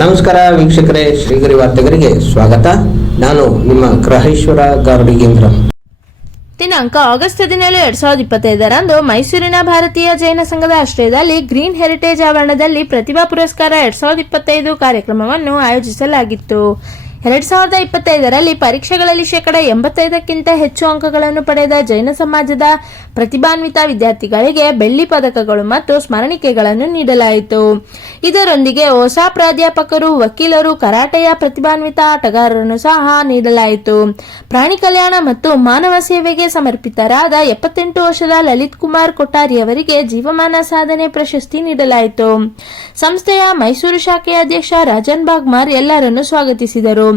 ನಮಸ್ಕಾರ ವೀಕ್ಷಕರೇ, ಶ್ರೀಗರಿ ವಾರ್ತೆಗರಿಗೆ ಸ್ವಾಗತ. ನಾನು ನಿಮ್ಮ ಗ್ರಹೇಶ್ವರ ಗಾರ್ಡಿಗೇಂದ್ರ ದಿನಾಂಕ ಆಗಸ್ಟ್ ಹದಿನೇಳು ಎರಡ್ ಸಾವಿರದ ಇಪ್ಪತ್ತೈದರಂದು ಮೈಸೂರಿನ ಭಾರತೀಯ ಜೈನ ಸಂಘದ ಆಶ್ರಯದಲ್ಲಿ ಗ್ರೀನ್ ಹೆರಿಟೇಜ್ ಆವರಣದಲ್ಲಿ ಪ್ರತಿಭಾ ಪುರಸ್ಕಾರ ಎರಡ್ ಸಾವಿರದ ಇಪ್ಪತ್ತೈದು ಕಾರ್ಯಕ್ರಮವನ್ನು ಆಯೋಜಿಸಲಾಗಿತ್ತು. ಎರಡ್ ಸಾವಿರದ ಇಪ್ಪತ್ತೈದರಲ್ಲಿ ಪರೀಕ್ಷೆಗಳಲ್ಲಿ ಶೇಕಡ ಎಂಬತ್ತೈದಕ್ಕಿಂತ ಹೆಚ್ಚು ಅಂಕಗಳನ್ನು ಪಡೆದ ಜೈನ ಸಮಾಜದ ಪ್ರತಿಭಾನ್ವಿತ ವಿದ್ಯಾರ್ಥಿಗಳಿಗೆ ಬೆಳ್ಳಿ ಪದಕಗಳು ಮತ್ತು ಸ್ಮರಣಿಕೆಗಳನ್ನು ನೀಡಲಾಯಿತು. ಇದರೊಂದಿಗೆ ಹೊಸ ಪ್ರಾಧ್ಯಾಪಕರು, ವಕೀಲರು, ಕರಾಟೆಯ ಪ್ರತಿಭಾನ್ವಿತ ಆಟಗಾರರನ್ನು ಸಹ ನೀಡಲಾಯಿತು. ಪ್ರಾಣಿ ಕಲ್ಯಾಣ ಮತ್ತು ಮಾನವ ಸೇವೆಗೆ ಸಮರ್ಪಿತರಾದ ಎಪ್ಪತ್ತೆಂಟು ವರ್ಷದ ಲಲಿತ್ ಕುಮಾರ್ ಕೊಠಾರಿ ಅವರಿಗೆ ಜೀವಮಾನ ಸಾಧನೆ ಪ್ರಶಸ್ತಿ ನೀಡಲಾಯಿತು. ಸಂಸ್ಥೆಯ ಮೈಸೂರು ಶಾಖೆಯ ಅಧ್ಯಕ್ಷ ರಾಜನ್ ಬಾಗ್ಮಾರ್ ಎಲ್ಲರನ್ನು ಸ್ವಾಗತಿಸಿದರು.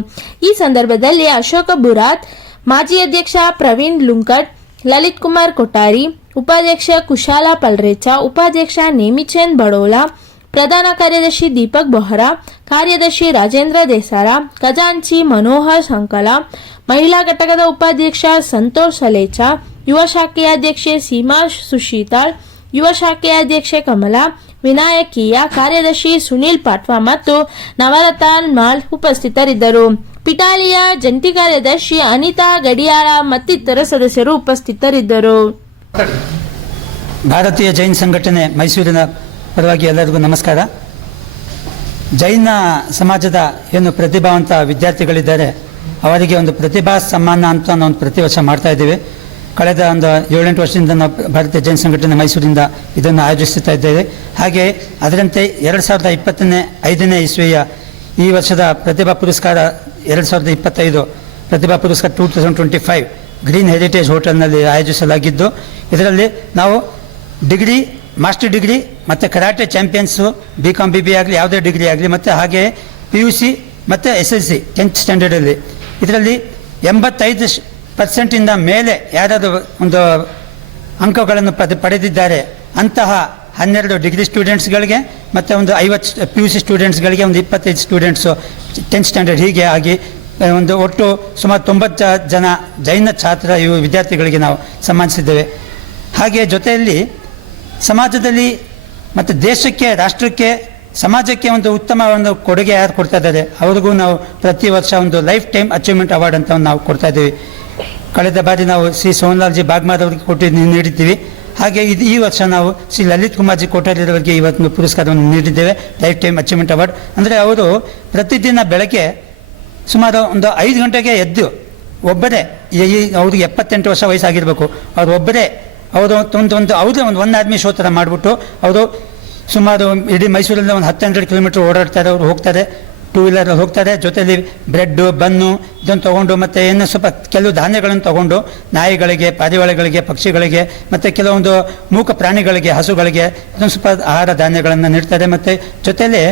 ಈ ಸಂದರ್ಭದಲ್ಲಿ ಅಶೋಕ ಬುರಾತ್, ಮಾಜಿ ಅಧ್ಯಕ್ಷ ಪ್ರವೀಣ್ ಲುಂಕಟ್ ಲಲಿತ್ ಕುಮಾರ್ ಕೊಠಾರಿ ಉಪಾಧ್ಯಕ್ಷ ಕುಶಾಲ ಪಲ್ರೇಚ, ಉಪಾಧ್ಯಕ್ಷ ನೇಮಿಚಂದ್ ಬಡೋಲಾ, ಪ್ರಧಾನ ಕಾರ್ಯದರ್ಶಿ ದೀಪಕ್ ಬೊಹರಾ, ಕಾರ್ಯದರ್ಶಿ ರಾಜೇಂದ್ರ ದೇಸಾರ, ಖಜಾಂಚಿ ಮನೋಹರ್ ಸಂಕಲ, ಮಹಿಳಾ ಘಟಕದ ಉಪಾಧ್ಯಕ್ಷ ಸಂತೋಷ್ ಸಲೇಚ, ಯುವ ಶಾಖೆಯ ಅಧ್ಯಕ್ಷೆ ಸೀಮಾ ಸುಶೀತಾಳ್, ಯುವ ಶಾಖೆಯ ಅಧ್ಯಕ್ಷೆ ಕಮಲಾ ವಿನಾಯಕೀಯ ಕಾರ್ಯದರ್ಶಿ ಸುನೀಲ್ ಪಾಟ್ವಾ ಮತ್ತು ನವರತಾನ್ ಮಾಲ್ ಉಪಸ್ಥಿತರಿದ್ದರು. ಪಿಟಾಲಿಯ ಜಂಟಿ ಕಾರ್ಯದರ್ಶಿ ಅನಿತಾ ಗಡಿಯಾರ ಮತ್ತಿತರ ಸದಸ್ಯರು ಉಪಸ್ಥಿತರಿದ್ದರು. ಭಾರತೀಯ ಜೈನ್ ಸಂಘಟನೆ ಮೈಸೂರಿನ ಪರವಾಗಿ ಎಲ್ಲರಿಗೂ ನಮಸ್ಕಾರ. ಜೈನ ಸಮಾಜದ ಏನು ಪ್ರತಿಭಾವಂತ ವಿದ್ಯಾರ್ಥಿಗಳಿದ್ದಾರೆ, ಅವರಿಗೆ ಒಂದು ಪ್ರತಿಭಾ ಸಮ್ಮಾನ ಅಂತ ಒಂದು ಪ್ರತಿ ವರ್ಷ ಮಾಡ್ತಾ ಇದ್ದೀವಿ. ಕಳೆದ ಒಂದು ಏಳೆಂಟು ವರ್ಷದಿಂದ ನಾವು ಭಾರತೀಯ ಜೈನ ಸಂಘಟನೆ ಮೈಸೂರಿಂದ ಇದನ್ನು ಆಯೋಜಿಸುತ್ತಾ ಇದ್ದೇವೆ. ಹಾಗೆ ಅದರಂತೆ ಎರಡು ಸಾವಿರದ ಇಪ್ಪತ್ತನೇ ಐದನೇ ಇಸ್ವಿಯ ಈ ವರ್ಷದ ಪ್ರತಿಭಾ ಪುರಸ್ಕಾರ ಎರಡು ಸಾವಿರದ ಇಪ್ಪತ್ತೈದು ಪ್ರತಿಭಾ ಪುರಸ್ಕಾರ two thousand twenty five green heritage ಹೋಟೆಲ್ನಲ್ಲಿ ಆಯೋಜಿಸಲಾಗಿದ್ದು, ಇದರಲ್ಲಿ ನಾವು ಡಿಗ್ರಿ, ಮಾಸ್ಟರ್ ಡಿಗ್ರಿ ಮತ್ತು karate champions, B com B B ಆಗಲಿ ಯಾವುದೇ ಡಿಗ್ರಿ ಆಗಲಿ ಮತ್ತು ಹಾಗೆ ಪಿ ಯು ಸಿ ಮತ್ತು ಎಸ್ ಎಲ್ ಸಿ ಟೆಂತ್ ಸ್ಟ್ಯಾಂಡರ್ಡಲ್ಲಿ. ಇದರಲ್ಲಿ ಎಂಬತ್ತೈದು ಪರ್ಸೆಂಟಿಂದ ಮೇಲೆ ಯಾರಾದರೂ ಒಂದು ಅಂಕಗಳನ್ನು ಪದ ಪಡೆದಿದ್ದಾರೆ, ಅಂತಹ ಹನ್ನೆರಡು ಡಿಗ್ರಿ ಸ್ಟೂಡೆಂಟ್ಸ್ಗಳಿಗೆ ಮತ್ತು ಒಂದು ಐವತ್ತು ಪಿ ಯು ಸಿ ಸ್ಟೂಡೆಂಟ್ಸ್ಗಳಿಗೆ ಒಂದು ಇಪ್ಪತ್ತೈದು ಸ್ಟೂಡೆಂಟ್ಸು ಟೆಂತ್ ಸ್ಟ್ಯಾಂಡರ್ಡ್ ಹೀಗೆ ಆಗಿ ಒಂದು ಒಟ್ಟು ಸುಮಾರು ತೊಂಬತ್ತು ಜನ ಜೈನ ಛಾತ್ರ ಇವು ವಿದ್ಯಾರ್ಥಿಗಳಿಗೆ ನಾವು ಸಮ್ಮಾನಿಸಿದ್ದೇವೆ ಹಾಗೆ ಜೊತೆಯಲ್ಲಿ ಸಮಾಜದಲ್ಲಿ ಮತ್ತು ದೇಶಕ್ಕೆ, ರಾಷ್ಟ್ರಕ್ಕೆ, ಸಮಾಜಕ್ಕೆ ಒಂದು ಉತ್ತಮ ಒಂದು ಕೊಡುಗೆ ಯಾರು ಕೊಡ್ತಾ ಇದ್ದಾರೆ, ಅವ್ರಿಗೂ ನಾವು ಪ್ರತಿ ವರ್ಷ ಒಂದು ಲೈಫ್ ಟೈಮ್ ಅಚೀವ್ಮೆಂಟ್ ಅವಾರ್ಡ್ ಅಂತ ನಾವು ಕೊಡ್ತಾ ಇದ್ದೀವಿ. ಕಳೆದ ಬಾರಿ ನಾವು ಶ್ರೀ ಸೋಮಲಾಲ್ಜಿ ಬಾಗ್ಮಾರ್ ಅವರಿಗೆ ಕೊಟ್ಟು ನೀಡಿದ್ದೀವಿ. ಹಾಗೆ ಇದು ಈ ವರ್ಷ ನಾವು ಶ್ರೀ ಲಲಿತ್ ಕುಮಾರ್ಜಿ ಕೋಟಾರಿಯವರಿಗೆ ಇವತ್ತು ಪುರಸ್ಕಾರವನ್ನು ನೀಡಿದ್ದೇವೆ. ಲೈಫ್ ಟೈಮ್ ಅಚೀವ್ಮೆಂಟ್ ಅವಾರ್ಡ್ ಅಂದರೆ ಅವರು ಪ್ರತಿದಿನ ಬೆಳಗ್ಗೆ ಸುಮಾರು ಒಂದು ಐದು ಗಂಟೆಗೆ ಎದ್ದು ಒಬ್ಬರೇ ಈ ಅವ್ರಿಗೆ ಎಪ್ಪತ್ತೆಂಟು ವರ್ಷ ವಯಸ್ಸಾಗಿರಬೇಕು. ಅವ್ರು ಒಬ್ಬರೇ ಅವರು ಒಂದು ಒಂದು ಅವ್ರದೇ ಒಂದು ಒಂದು ಆದ್ಮಿ ಶೋ ಮಾಡಿಬಿಟ್ಟು ಅವರು ಸುಮಾರು ಇಡೀ ಮೈಸೂರಲ್ಲಿ ಒಂದು ಹತ್ತು ಹಂಡ್ರೆಡ್ ಕಿಲೋಮೀಟ್ರ್ ಓಡಾಡ್ತಾರೆ, ಅವ್ರು ಹೋಗ್ತಾರೆ. ಟೂ ವೀಲರ್ ಹೋಗ್ತಾರೆ ಜೊತೆಯಲ್ಲಿ ಬ್ರೆಡ್ಡು ಬನ್ನು ಇದನ್ನು ತೊಗೊಂಡು ಮತ್ತು ಏನು ಸ್ವಲ್ಪ ಕೆಲವು ಧಾನ್ಯಗಳನ್ನು ತೊಗೊಂಡು ನಾಯಿಗಳಿಗೆ, ಪಾರಿವಾಳಗಳಿಗೆ, ಪಕ್ಷಿಗಳಿಗೆ ಮತ್ತು ಕೆಲವೊಂದು ಮೂಕ ಪ್ರಾಣಿಗಳಿಗೆ, ಹಸುಗಳಿಗೆ ಇದೊಂದು ಸ್ವಲ್ಪ ಆಹಾರ ಧಾನ್ಯಗಳನ್ನು ನೀಡ್ತಾರೆ. ಮತ್ತು ಜೊತೆಯಲ್ಲಿ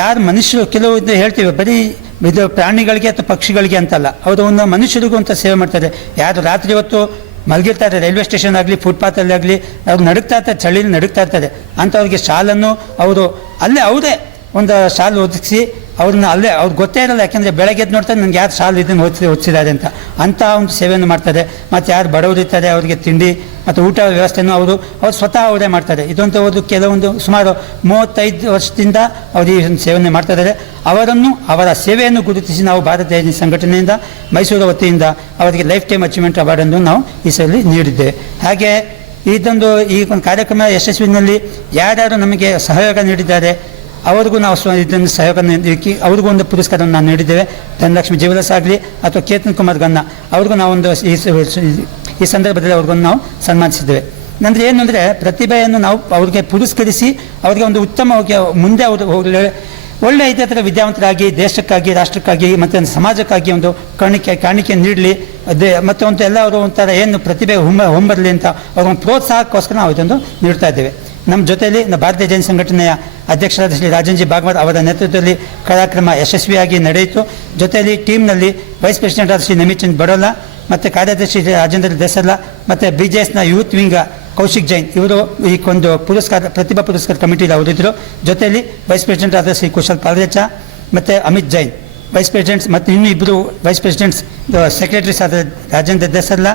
ಯಾರು ಮನುಷ್ಯರು ಕೆಲವು ಇದು ಹೇಳ್ತೀವಿ, ಬರೀ ಇದು ಪ್ರಾಣಿಗಳಿಗೆ ಅಥವಾ ಪಕ್ಷಿಗಳಿಗೆ ಅಂತಲ್ಲ, ಅವರು ಒಂದು ಮನುಷ್ಯರಿಗೂ ಅಂತ ಸೇವೆ ಮಾಡ್ತಾರೆ. ಯಾರು ರಾತ್ರಿ ಹೊತ್ತು ಮಲಗಿರ್ತಾರೆ, ರೈಲ್ವೆ ಸ್ಟೇಷನ್ ಆಗಲಿ ಫುಟ್ಪಾತಲ್ಲಿ ಆಗಲಿ, ಅವ್ರು ನಡುಕ್ತಾ ಇರ್ತಾರೆ, ಚಳಿಲಿ ನಡುಕ್ತಾ ಇರ್ತಾರೆ, ಅಂಥವ್ರಿಗೆ ಶಾಲನ್ನು ಅವರು, ಅಲ್ಲೇ ಅವರೇ ಒಂದು ಸಾಲು ಒದಗಿಸಿ ಅವ್ರನ್ನ ಅಲ್ಲೇ ಅವ್ರಿಗೆ ಗೊತ್ತೇ ಇರಲ್ಲ, ಯಾಕೆಂದರೆ ಬೆಳಗ್ಗೆ ಎದ್ದು ನೋಡ್ತಾರೆ ನನಗೆ ಯಾರು ಸಾಲು ಇದನ್ನು ಹೊತ್ತಿ ಹೊಚ್ಚಿದ್ದಾರೆ ಅಂತ. ಅಂಥ ಒಂದು ಸೇವೆಯನ್ನು ಮಾಡ್ತಾರೆ. ಮತ್ತು ಯಾರು ಬಡವರು ಇರ್ತಾರೆ, ಅವರಿಗೆ ತಿಂಡಿ ಮತ್ತು ಊಟ ವ್ಯವಸ್ಥೆಯನ್ನು ಅವರು, ಅವ್ರು ಸ್ವತಃ ಅವರೇ ಮಾಡ್ತಾರೆ. ಇದೊಂದು ಒಂದು ಕೆಲವೊಂದು ಸುಮಾರು ಮೂವತ್ತೈದು ವರ್ಷದಿಂದ ಅವರು ಈ ಒಂದು ಸೇವೆಯನ್ನು ಮಾಡ್ತಾ ಇದ್ದಾರೆ. ಅವರನ್ನು, ಅವರ ಸೇವೆಯನ್ನು ಗುರುತಿಸಿ ನಾವು ಭಾರತೀಯ ಸಂಘಟನೆಯಿಂದ, ಮೈಸೂರು ವತಿಯಿಂದ ಅವರಿಗೆ ಲೈಫ್ ಟೈಮ್ ಅಚೀವ್ಮೆಂಟ್ ಅವಾರ್ಡನ್ನು ನಾವು ಈ ಸಲ ನೀಡಿದ್ದೇವೆ ಹಾಗೆ ಇದೊಂದು ಈ ಒಂದು ಕಾರ್ಯಕ್ರಮ ಯಶಸ್ವಿನಲ್ಲಿ ಯಾರ್ಯಾರು ನಮಗೆ ಸಹಯೋಗ ನೀಡಿದ್ದಾರೆ ಅವರಿಗೂ ನಾವು ಸ್ವ ಇದನ್ನು ಸಹಯೋಗ ನೀಡಿ ಅವ್ರಿಗೂ ಒಂದು ಪುರಸ್ಕಾರವನ್ನು ನಾವು ನೀಡಿದ್ದೇವೆ. ಧನಲಕ್ಷ್ಮಿ ಜೀವಲಸ್ ಆಗಲಿ ಅಥವಾ ಕೇತನ್ ಕುಮಾರ್ ಗನ್ನ, ಅವ್ರಿಗೂ ನಾವೊಂದು ಈ ಈ ಸಂದರ್ಭದಲ್ಲಿ ಅವ್ರಿಗೊಂದು ನಾವು ಸನ್ಮಾನಿಸಿದ್ದೇವೆ. ಅಂದರೆ ಏನು ಅಂದರೆ ಪ್ರತಿಭೆಯನ್ನು ನಾವು ಅವ್ರಿಗೆ ಪುರಸ್ಕರಿಸಿ ಅವರಿಗೆ ಒಂದು ಉತ್ತಮವಾಗಿ ಮುಂದೆ ಅವರು ಒಳ್ಳೆಯ ಇದೇ ಥರ ವಿದ್ಯಾವಂತರಾಗಿ, ದೇಶಕ್ಕಾಗಿ, ರಾಷ್ಟ್ರಕ್ಕಾಗಿ, ಮತ್ತು ಸಮಾಜಕ್ಕಾಗಿ ಒಂದು ಕಾಣಿಕೆ ಕಾಣಿಕೆ ನೀಡಲಿ. ಅದೇ ಮತ್ತು ಒಂದು ಎಲ್ಲ ಅವರು ಒಂಥರ ಏನು ಪ್ರತಿಭೆ ಹೊಂಬ ಹೊಂಬರಲಿ ಅಂತ ಅವ್ರ ಒಂದು ಪ್ರೋತ್ಸಾಹಕ್ಕೋಸ್ಕರ ನಾವು ಇದೊಂದು ನೀಡ್ತಾ ಇದ್ದೇವೆ. ನಮ್ಮ ಜೊತೆಯಲ್ಲಿ ಭಾರತೀಯ ಜೈನ ಸಂಘಟನೆಯ ಅಧ್ಯಕ್ಷರಾದ ಶ್ರೀ ರಾಜನ್ಜಿ ಭಾಗವತ್ ಅವರ ನೇತೃತ್ವದಲ್ಲಿ ಕಾರ್ಯಕ್ರಮ ಯಶಸ್ವಿಯಾಗಿ ನಡೆಯಿತು. ಜೊತೆಯಲ್ಲಿ ಟೀಮ್ನಲ್ಲಿ ವೈಸ್ ಪ್ರೆಸಿಡೆಂಟ್ ಆದ ಶ್ರೀ ನಮಿಚಂದ್ ಬಡೋಲಾ ಮತ್ತು ಕಾರ್ಯದರ್ಶಿ ರಾಜೇಂದ್ರ ದೇಸರ್ಲಾ ಮತ್ತು ಬಿ ಜೆ ಎಸ್ನ ಯೂತ್ ವಿಂಗ ಕೌಶಿಕ್ ಜೈನ್ ಇವರು ಈ ಒಂದು ಪುರಸ್ಕಾರ, ಪ್ರತಿಭಾ ಪುರಸ್ಕಾರ ಕಮಿಟಿಯಲ್ಲಿ ಅವರಿದ್ದರು. ಜೊತೆಯಲ್ಲಿ ವೈಸ್ ಪ್ರೆಸಿಡೆಂಟ್ ಆದ ಶ್ರೀ ಕುಶಲ್ ಪಾಲ್ರೇಚ ಮತ್ತು ಅಮಿತ್ ಜೈನ್ ವೈಸ್ ಪ್ರೆಸಿಡೆಂಟ್ಸ್ ಮತ್ತು ಇನ್ನೂ ಇಬ್ಬರು ವೈಸ್ ಪ್ರೆಸಿಡೆಂಟ್ಸ್ ಸೆಕ್ರೆಟರಿಸ್ ಆದ ರಾಜೇಂದ್ರ ದೇಸರ್ಲಾ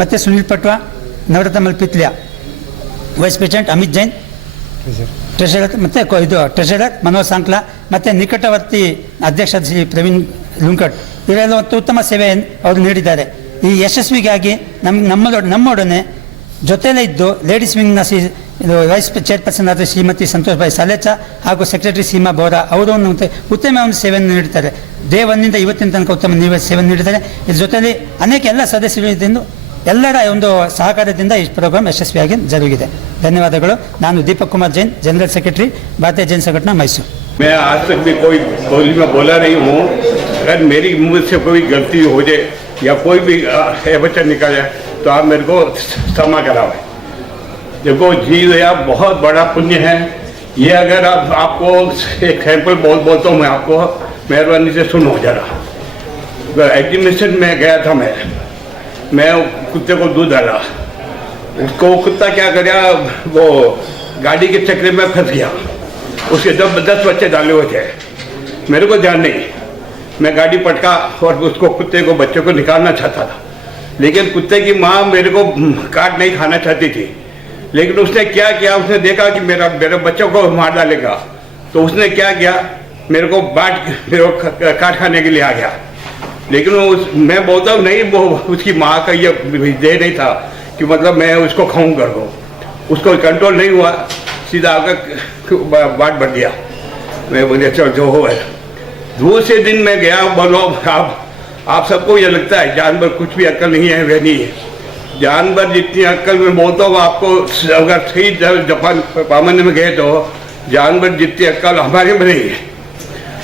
ಮತ್ತು Sunil Patwa, Navaratna Malpithliya vice president Amit Jain treasurer ಮತ್ತೆ ಇದು ಟ್ರೆಷರರ್ ಮನೋಜ್ ಸಾಂಕ್ಲಾ ಮತ್ತೆ ನಿಕಟವರ್ತಿ ಅಧ್ಯಕ್ಷ ಶ್ರೀ ಪ್ರವೀಣ್ ಲುಂಕಟ್ ಇವರೆಲ್ಲ ಒಂದು ಉತ್ತಮ ಸೇವೆ ಅವರು ನೀಡಿದ್ದಾರೆ. ಈ ಯಶಸ್ವಿಗಾಗಿ ನಮ್ಮ ನಮ್ಮದೊಡ ನಮ್ಮೊಡನೆ ಜೊತೆಯಲ್ಲೇ ಇದ್ದು ಲೇಡೀಸ್ ವಿಂಗ್ನ ಸಿ ಇದು ವೈಸ್ ಚೇರ್ಪರ್ಸನ್ ಆದ ಶ್ರೀಮತಿ ಸಂತೋಷ್ ಭಾಯ್ ಸಲೇಚ ಹಾಗೂ ಸೆಕ್ರೆಟರಿ ಸೀಮಾ ಬೋರಾ ಅವರು ಒಂದು ಉತ್ತಮ ಒಂದು ಸೇವೆಯನ್ನು ನೀಡುತ್ತಾರೆ ಡೇ ಒಂದಿನಿಂದ ಇವತ್ತಿನ ತನಕ ಉತ್ತಮ ನೀವ ಸೇವೆಯನ್ನು ನೀಡಿದ್ದಾರೆ. ಇದ್ರ ಜೊತೆಯಲ್ಲಿ ಅನೇಕ ಎಲ್ಲ ಸದಸ್ಯರು ಎಲ್ಲರ ಒಂದು ಸಹಕಾರದಿಂದ ಈ ಪ್ರೋಗ್ರಾಮ್ ಯಶಸ್ವಿಯಾಗಿ ಜರುಗಿದೆ ಧನ್ಯವಾದಗಳು ನಾನು ದೀಪಕ್ ಕುಮಾರ್ ಜೈನ್ ಜನರಲ್ ಸೆಕ್ರೆಟರಿ ಭಾರತೀಯ ಜೈನ್ ಸಂಘಟನಾ ಮೈಸೂರು मैं आज तक भी कोई बोली में बोला नहीं हूँ अगर मेरी मुझ से कोई गलती हो जाए या कोई भी अ, है बच्चा निकल जाए तो आप मेरे को क्षमा कराओ देखो जी या बहुत बड़ा पुण्य है ये अगर आप आपको एक सैंपल बोल बोलता हूँ मैं आपको मेहरबानी से सुनो जरा एग्जीबिशन में गया था मैं मैं कुत्ते को दूध डाला। उसको कुत्ता क्या करा वो गाड़ी के चक्कर में फंस गया। उसके जब दस बच्चे डाले हुए थे। मेरे को ध्यान नहीं। मैं गाड़ी पटका और उसको कुत्ते को, बच्चे को निकालना चाहता था। लेकिन कुत्ते की माँ मेरे को काट नहीं खाना चाहती थी। लेकिन उसने क्या किया? उसने देखा कि मेरा, मेरे बच्चों को मार डालेगा। तो उसने क्या किया? मेरे को बाट, मेरे को काट खाने के लिए आ गया। लेकिन उस मैं बोलता हूँ, नहीं, वो उसकी माँ का ये दे नहीं था कि मतलब मैं उसको खाऊं कर दो उसको कंट्रोल नहीं हुआ। सीधा आकर बाट बढ़ दिया मैं बोले चलो जो हो है। दूसरे दिन मैं गया, बोलो, आप आप सबको ये लगता है, जानवर कुछ भी अक्ल नहीं है वह नहीं है। जानवर जितनी अक्ल में बोलता हूँ आपको अगर सही जापान पामन में गए तो जानवर जितनी अक्ल हमारे में नहीं है।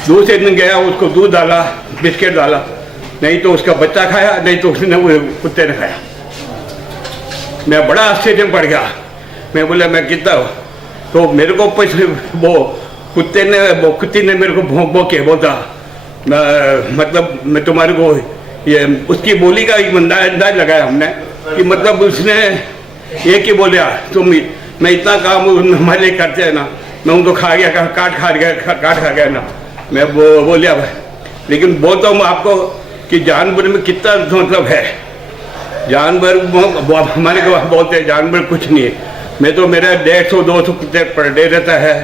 दूसरे दिन गया, उसको दूध डाला, बिस्किट डाला। नहीं तो उसका बच्चा खाया, नहीं तो उसने कुत्ते ने खाया। मैं बड़ा आश्चर्य में पड़ गया। मैं बोला, मैं कितना तो मेरे को पैसे वो कुत्ते ने, वो कुत्ती ने मेरे को भोंक भोंक के बोलता मतलब मैं तुम्हारे को ये, उसकी बोली का एक अंदाज लगाया हमने, कि मतलब उसने एक ही बोलिया तुम मैं इतना काम हमारे लिए करते हैं ना, मैं उनको खा गया काट खा गया काट खा गया ना। मैं बोलिया भाई लेकिन बोलता हूँ आपको कि जानवर में कितना मतलब है। जानवर हमारे को बोलते हैं जानवर कुछ नहीं है। मैं तो मेरा डेढ़ सौ दो सौ कुत्ते पर डे रहता है।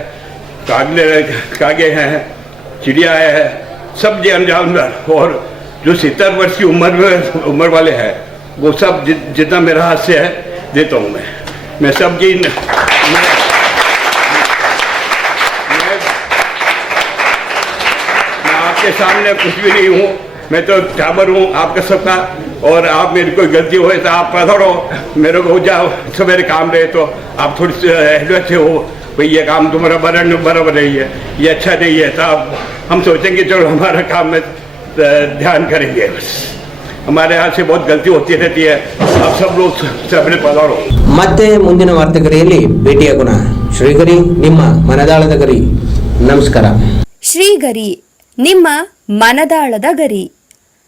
कागले कागे हैं चिड़िया है सब जान जानवर और जो सत्तर वर्ष की उम्र में उम्र वाले हैं वो सब जि, जितना मेरा हाथ से है देता हूँ मैं। मैं सबकी मैं, मैं, मैं आपके सामने कुछ भी नहीं हूँ। मैं तो टाबर हूँ आपका सबका और आप मेरी कोई गलती हो तो आप पकड़ो मेरे को जाओ सवेरे काम रहे तो आप थोड़ी सी एडवाइस हो भाई ये काम तुम्हारा बराबर बराबर नहीं है ये अच्छा नहीं है तो आप हम सोचेंगे चलो हमारा काम में अ, ध्यान करेंगे बस हमारे यहाँ से बहुत गलती होती रहती है आप सब लोग सबने पकड़ो ಮತ್ತೆ ಮುಂದಿನ ವಾರ್ತೆಗರಿಯಲ್ಲಿ ಭೇಟಿಯಾಗೋಣ ಶ್ರೀಗರಿ ನಿಮ್ಮ ಮನದಾಳದ ಗರಿ ನಮಸ್ಕಾರ ಶ್ರೀಗರಿ ನಿಮ್ಮ ಮನದಾಳದ ಗರಿ